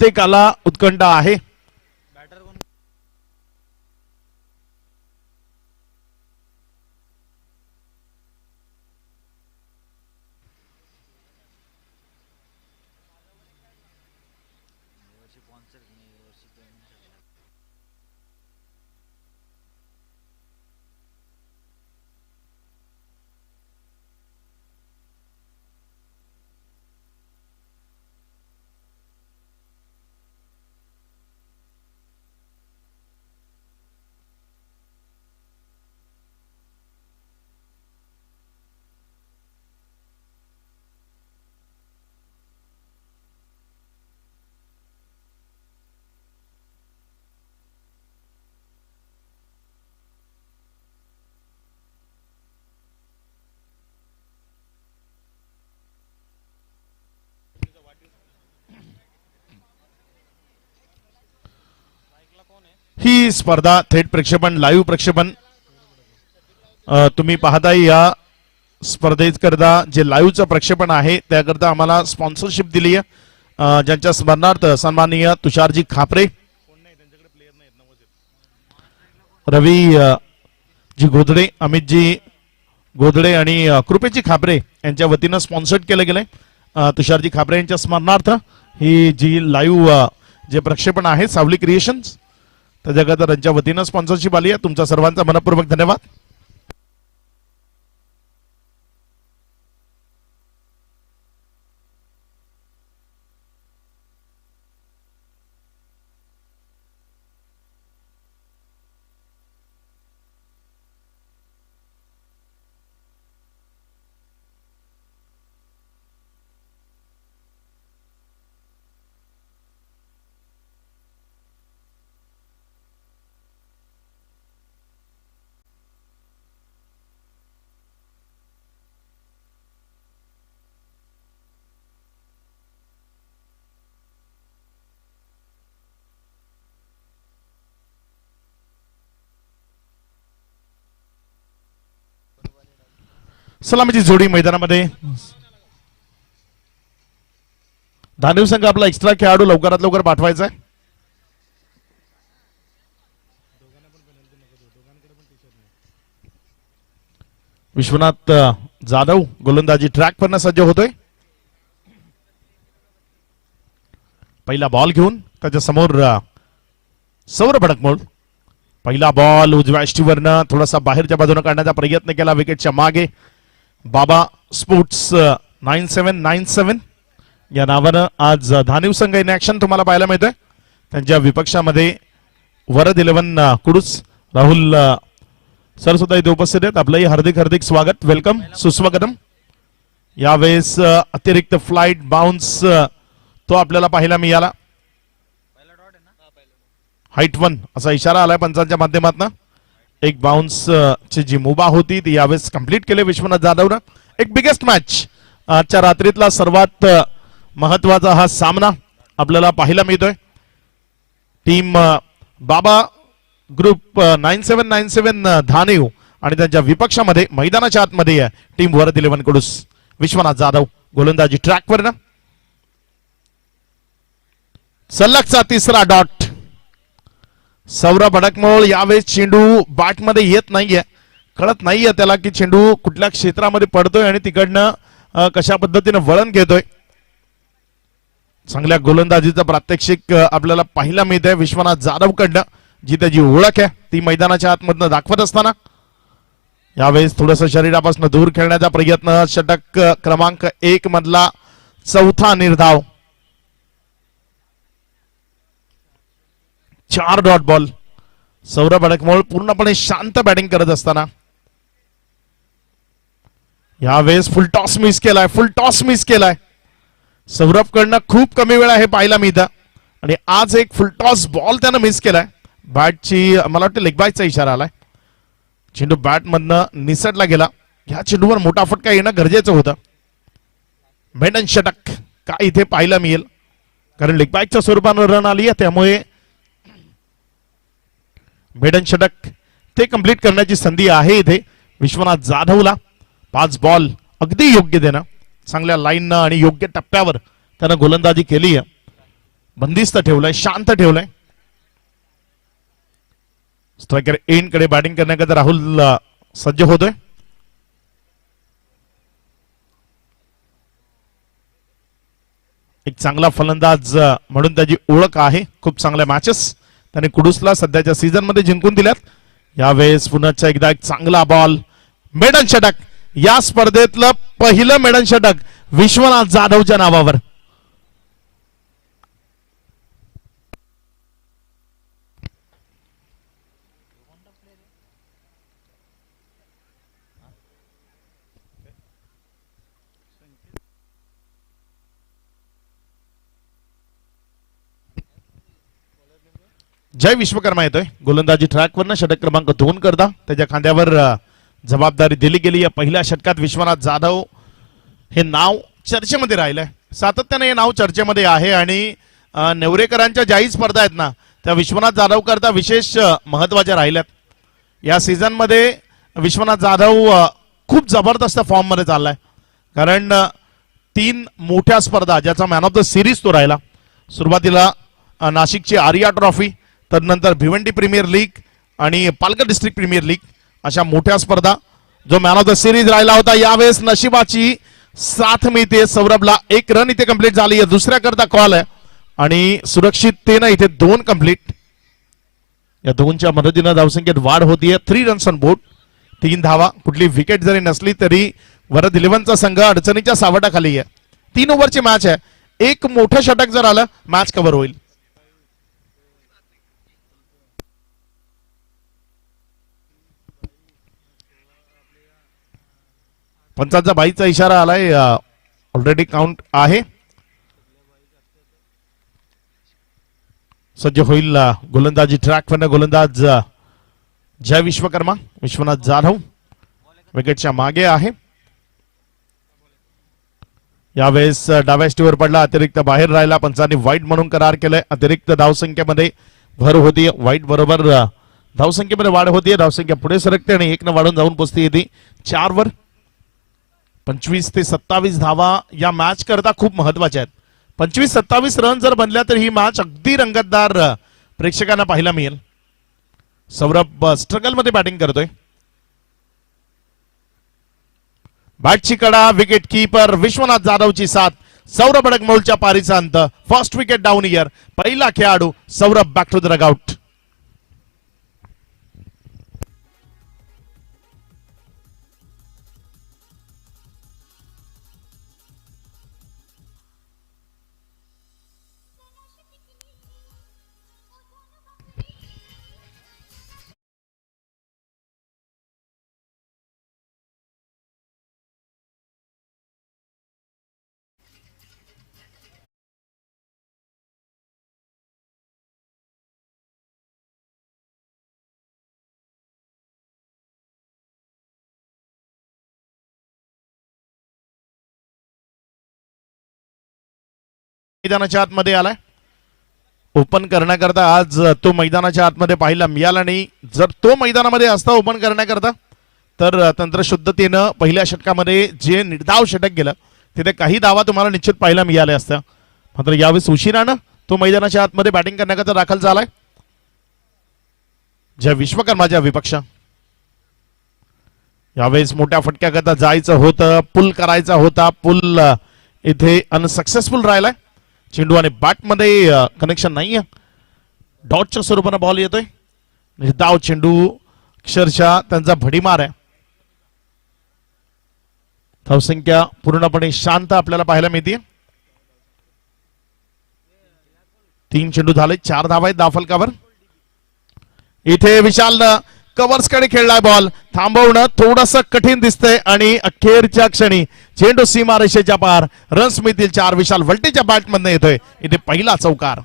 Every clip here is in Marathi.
प्रत्येकाला उत्कंठा आहे. ही स्पर्धा थेट प्रक्षेपण लाईव्ह प्रक्षेपण तुम्ही पाहताय. या स्पर्धेकरता जे लाईव्हचं प्रक्षेपण आहे त्याकरता आम्हाला स्पॉन्सरशिप दिली आहे, ज्यांच्या स्मरणार्थ सन्माननीय तुषारजी खापरे, रवी जी गोदडे, अमितजी गोदडे आणि कृपेजी खापरे यांच्या वतीनं स्पॉन्सर्ड केलं गेलंय. तुषारजी खापरे यांच्या स्मरणार्थ ही जी लाईव्ह जे प्रक्षेपण आहे सावली क्रिएशन्स त्याच्याकरता त्यांच्या वतीनं स्पॉन्सरशिप आली आहे. तुमचा सर्वांचा मनपूर्वक धन्यवाद. सलामीची जोडी मैदानामध्ये. धानिव संघ आपला एक्स्ट्रा खेळाडू लवकरात लवकर पाठवायचा आहे. विश्वनाथ जाधव गोलंदाजी ट्रॅक पर सज्ज होतोय. पहिला बॉल घेऊन त्याच्या समोर सौरभ भडकमोळ. पहिला बॉल उजव्या यष्टीवरनं थोडासा बाहेरच्या बाजूने काढण्याचा प्रयत्न केला विकेटच्या मागे. बाबा स्पोर्ट्स 9797 या नावानं आज धानिव संघ इन ऍक्शन तुम्हाला पाहायला मिळतोय. त्यांच्या विपक्षामध्ये वरद 11 कुडूस राहुल सर सुद्धा इथे उपस्थित आहेत. आपलंही हार्दिक हार्दिक स्वागत, वेलकम, सुस्वागतम. यावेळेस अतिरिक्त फ्लाइट बाउन्स तो आपल्याला पाहायला मिळाला. हाईट 1 असा इशारा आलाय पंचांच्या माध्यमातून. एक बाउन्स ची जी मुभा होती ती यावेळेस कंप्लीट केले विश्वनाथ जाधवनं. एक बिगेस्ट मॅच आजच्या रात्रीतला सर्वात महत्वाचा हा सामना आपल्याला पाहायला मिळतोय. टीम बाबा ग्रुप 9797 धानिव आणि त्यांच्या विपक्षामध्ये मैदानाच्या आतमध्ये टीम वरद 11 कडूस. विश्वनाथ जाधव गोलंदाजी ट्रॅकवर. सलगचा तिसरा डॉट. सौरभ भडकमोळ यावेळेस चेंडू बॅट मध्ये येत नाहीये, कळत नाहीये त्याला की चेंडू कुठल्या क्षेत्रामध्ये पडतोय आणि तिकडनं कशा पद्धतीने वळण घेतोय. चांगल्या गोलंदाजीचं प्रात्यक्षिक आपल्याला पाहायला मिळतंय विश्वनाथ जाधव कडनं. जी त्याची ओळख आहे ती मैदानाच्या आतमधनं दाखवत असताना यावेळेस थोडस शरीरापासून दूर खेळण्याचा प्रयत्न. षटक क्रमांक 1 मधला चौथा निर्धाव. 4 डॉट बॉल. सौरभ भडकमोळ पूर्णपणे शांत बॅटिंग करत असताना यावेळेस फुल टॉस मिस केलाय. फुल टॉस मिस केलाय सौरभ कडनं. खूप कमी वेळा हे पाहायला मिळतं आणि आज एक फुल टॉस बॉल त्यानं मिस केलाय. बॅटची मला वाटतं लेग बायचा इशारा आलाय. चेंडू बॅट मधनं निसटला गेला. ह्या चेंडूवर मोठा फटका येणं गरजेचं होतं. मेडन षटक काय इथे पाहायला मिळेल कारण लेग बायच्या स्वरूपानं रन आली आहे त्यामुळे मेडन षटक ते कंप्लीट करण्याची संधी आहे इथे विश्वनाथ जाधवला. 5 बॉल अगदी योग्य देणं, चांगल्या लाईननं आणि योग्य टप्प्यावर त्यानं गोलंदाजी केली आहे. बंदिस्त ठेवलंय, शांत ठेवलंय. स्ट्रायकर एंड कडे बॅटिंग करण्याकरता राहुल सज्ज होतोय. एक चांगला फलंदाज म्हणून त्याची ओळख आहे. खूप चांगल्या मॅचेस त्याने कुडूसला सध्याच्या सीझन मध्ये जिंकून दिल्यात. यावेळेस पुन्हा एकदा एक चांगला बॉल, मेडन षटक. या स्पर्धेतलं पहिलं मेडन षटक विश्वनाथ जाधवच्या नावावर. जय विश्वकर्मा येतोय गोलंदाजी ट्रॅकवरनं. षटक क्रमांक 2 करता त्याच्या खांद्यावर जबाबदारी दिली गेली. या पहिल्या षटकात विश्वनाथ जाधव हे नाव चर्चेमध्ये राहिलंय. सातत्याने हे नाव चर्चेमध्ये आहे आणि नेवरेकरांच्या ज्याही स्पर्धा आहेत ना, त्या विश्वनाथ जाधव करता विशेष महत्वाच्या राहिल्यात. या सीझन मध्ये विश्वनाथ जाधव खूप जबरदस्त फॉर्म मध्ये चाललाय. कारण 3 मोठ्या स्पर्धा ज्याचा मॅन ऑफ द सिरीज तो राहिला. सुरुवातीला नाशिकची आर्या ट्रॉफी, तदनंतर भिवंडी प्रीमियर लीग आणि पालघर डिस्ट्रिक्ट प्रीमियर लीग अशा मोठ्या स्पर्धा जो मॅन ऑफ द सिरीज राहिला होता. यावेळेस नशिबाची साथ मिळते. सौरभला 1 रन इथे कंप्लीट झाली. दुसऱ्या करता कॉल आहे आणि सुरक्षिततेनं इथे 2 कंप्लीट. या 2च्या मदतीनं धावसंख्येत वाढ होतीये. 3 रन्स ऑन बोर्ड, 3 धावा. कुठली विकेट जरी नसली तरी वरद 11चा संघ अडचणीच्या सावटाखाली आहे. 3 ओव्हरची मॅच आहे. एक मोठं षटक जर आलं मॅच कव्हर होईल. पंचांचा 22चा इशारा आलाय. ऑलरेडी काउंट आहे. सज्ज होईल गोलंदाजी ट्रॅकवरनं गोलंदाज जय विश्वकर्मा. विश्वनाथ जाधव विकेटच्या मागे आहे. यावेळेस डाव्या स्टीवर पडला, अतिरिक्त बाहेर राहिला. पंचांनी वाईट म्हणून करार केलाय. अतिरिक्त धावसंख्येमध्ये भर होतीये. वाईट बरोबर धावसंख्येमध्ये वाढ होतीये. धावसंख्या पुढे सरकते आणि 1 वाढून जाऊन पोचते येते 4 वर. 25 ते 27 धावा या मॅच करता खूप महत्वाच्या आहेत. 25-27 रन जर बनल्या तर ही मॅच अगदी रंगतदार प्रेक्षकांना पाहायला मिळेल. सौरभ स्ट्रगल मध्ये बॅटिंग करतोय. बॅटची कडा, विकेट कीपर विश्वनाथ जाधवची साथ. सौरभ बडकमोलच्या पारीचा अंत. First wicket down year. पहिला खेळाडू सौरभ बॅक टू द रगआउट. मैदानाच्या आतमध्ये आलाय. ओपन करण्याकरता आज तो मैदानाच्या आतमध्ये पाहायला मिळाला नाही. जर तो मैदानामध्ये असता ओपन करण्याकरता तर तंत्रशुद्धतेनं पहिल्या षटकामध्ये जे निर्धाव षटक गेलं तिथे काही धावा तुम्हाला निश्चित पाहायला मिळाल्या असत्या. मात्र यावेळेस उशिरानं तो मैदानाच्या आतमध्ये बॅटिंग करण्याकरता दाखल झालाय. ज्या विश्वकर्माच्या विपक्ष यावेळेस मोठ्या फटक्याकरता जायचं होतं, पुल करायचा होता. पुल इथे अनसक्सेसफुल राहिलाय. चेंडू आणि बॅट मध्ये कनेक्शन नाहीये. डॉटच्या स्वरूपानं बॉल येतोय. निर्धाव चेंडू अक्षरशः त्यांचा भडीमार आहे. धावसंख्या पूर्णपणे शांत आपल्याला पाहायला मिळते. 3 चेंडू झाले, 4 धावा आहेत धावफलकावर. इथे विशाल कव्हर्स कडे खेळलाय. बॉल थांबवणं थोडस कठीण दिसतंय आणि अखेरच्या क्षणी चेंडू सीमारेषेच्या पार. रन्स मिळतील 4. विशाल वल्टेच्या बॅटमधनं येतोय. इथे पहिला चौकार.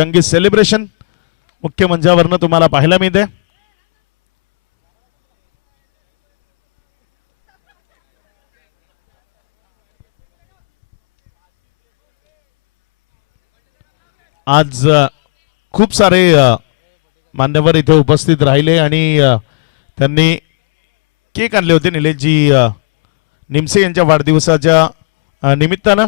जंगी सेलिब्रेशन मुख्य मंचावरनं तुम्हाला पाहायला मिळते. आज खूप सारे मान्यवर इथे उपस्थित राहिले आणि त्यांनी केक आणले होते निलेशजी निमसे यांच्या वाढदिवसाच्या निमित्तानं.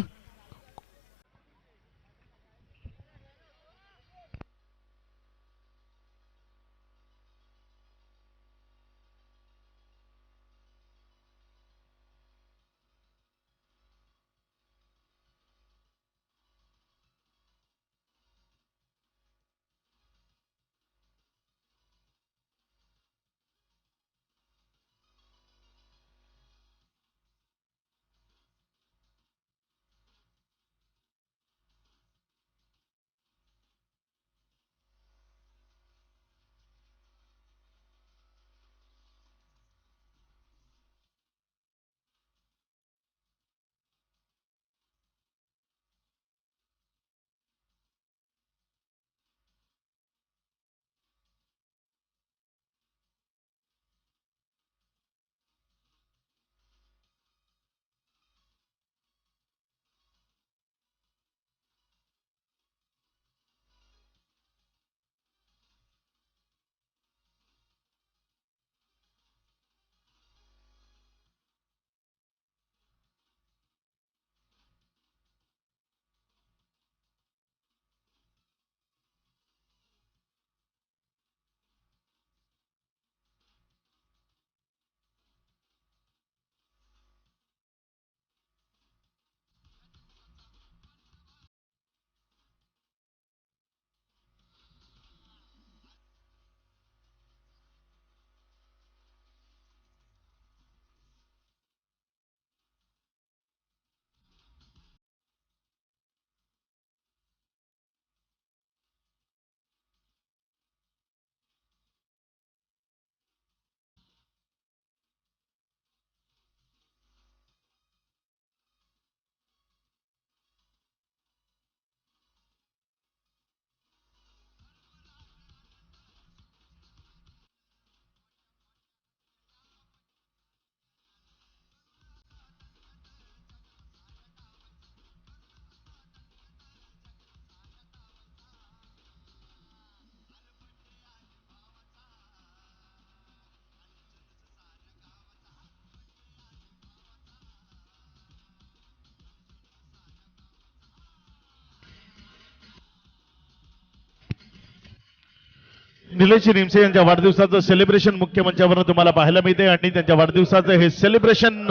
निलेश निमसे यांच्या वाढदिवसाचं सेलिब्रेशन मुख्य मंचावरून तुम्हाला पाहायला मिळते आणि त्यांच्या वाढदिवसाचं हे सेलिब्रेशन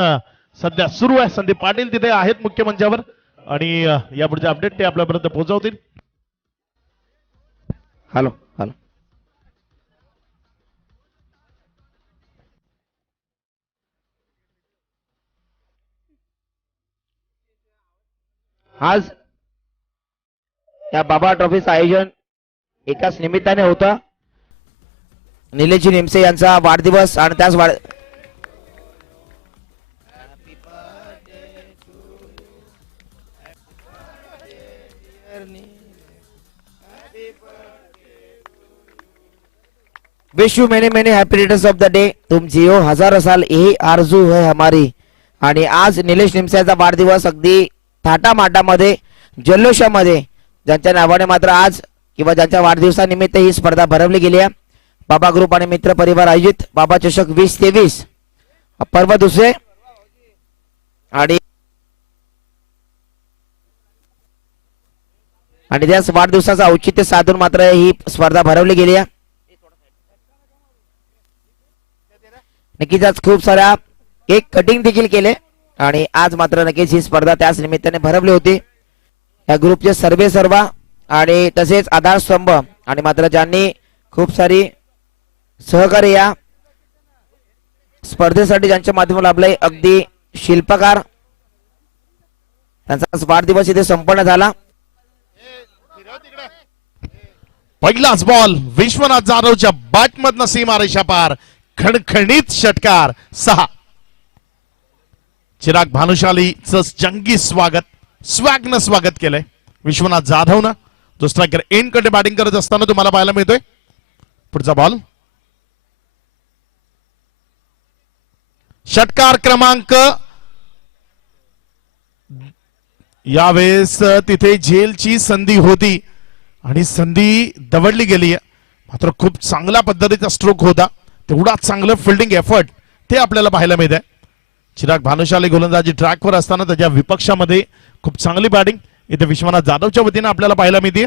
सध्या सुरू आहे. संदीप पाटील तिथे आहेत मुख्य मंचावर आणि यापुढचे अपडेट ते आपल्यापर्यंत पोहोचवतील. हॅलो हॅलो आज या बाबा ट्रॉफीचं आयोजन एकाच निमित्ताने होतं. निलेशजी निमसे यांचा वाढदिवस आणि त्याच wish you many many happy returns of the day. तुम जियो हजारों साल, यही आरजू है हमारी. आणि आज निलेश निमसे यांचा वाढदिवस अगदी थाटामाटामध्ये जल्लोषामध्ये ज्यांच्या नावाने मात्र आज किंवा ज्यांच्या वाढदिवसानिमित्त ही स्पर्धा भरवली गेली आहे. बाबा ग्रुप आणि मित्र परिवार आयोजित बाबा चषक 2023 पर्व दुसरे आणि त्याच वाढदिवसाचं औचित्य साधून मात्र ही स्पर्धा भरवली गेली आहे. नक्कीच आज खूप साऱ्या केक कटिंग देखील केले आणि आज मात्र नक्कीच ही स्पर्धा त्याच निमित्ताने भरवली होती. या ग्रुपचे सर्व आणि तसेच आधारस्तंभ आणि मात्र ज्यांनी खूप सारी सहकार्य या स्पर्धेसाठी ज्यांच्या माध्यमातून लाभलंय अगदी शिल्पकार त्यांचा वाढदिवस इथे संपन्न झाला. पहिलाच बॉल विश्वनाथ जाधवच्या बॅटमधनं सीमारेषा पार, खणखणीत षटकार 6. चिराग भानुशालीचं जंगी स्वागत स्वॅगनं स्वागत केलंय विश्वनाथ जाधवनं, तो स्ट्रायकर एंड कडे बॅटिंग करत असताना तुम्हाला पाहायला मिळतोय. पुढचा बॉल षटकार क्रमांक. यावेळेस तिथे झेलची संधी होती आणि संधी दवडली गेली, मात्र खूप चांगल्या पद्धतीचा स्ट्रोक होता. तेवढा चांगलं फिल्डिंग एफर्ट ते आपल्याला पाहायला मिळत आहे. चिराग भानुशाली गोलंदाजी ट्रॅकवर असताना त्याच्या विपक्षामध्ये खूप चांगली बॅटिंग इथे विश्वनाथ जाधवच्या वतीने आपल्याला पाहायला मिळते.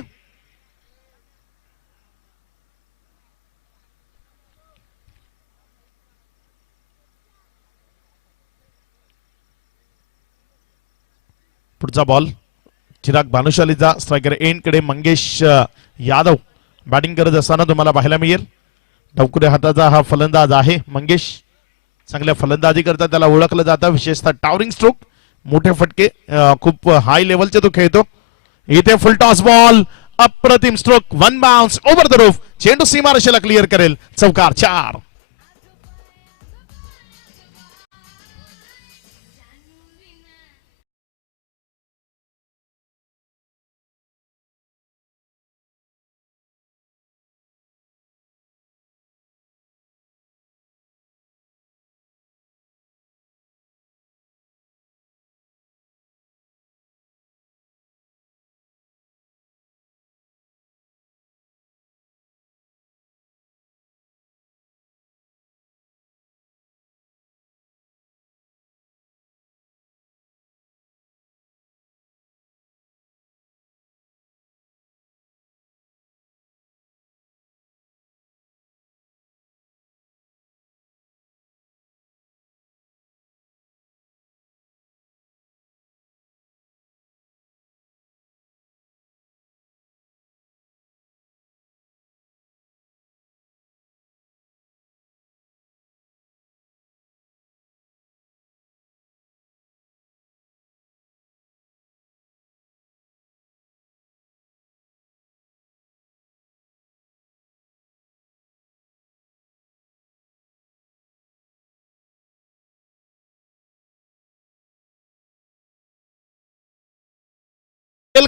पुढचा बॉल चिराग भानुशालीचा स्ट्रायकर एंड कडे मंगेश यादव बॅटिंग करत असताना तुम्हाला पाहायला मिळेल. डावकुऱ्या हाताचा हा फलंदाज आहे मंगेश. चांगल्या फलंदाजी करता त्याला ओळखलं जातं, विशेषतः टावरिंग स्ट्रोक, मोठे फटके, खूप हाय लेवलचे तो खेळतो. इथे फुल टॉस बॉल, अप्रतिम stroke, one bounce over the roof, चेंडू सीमारेषेला क्लिअर करेल. चौकार 4.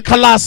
खलास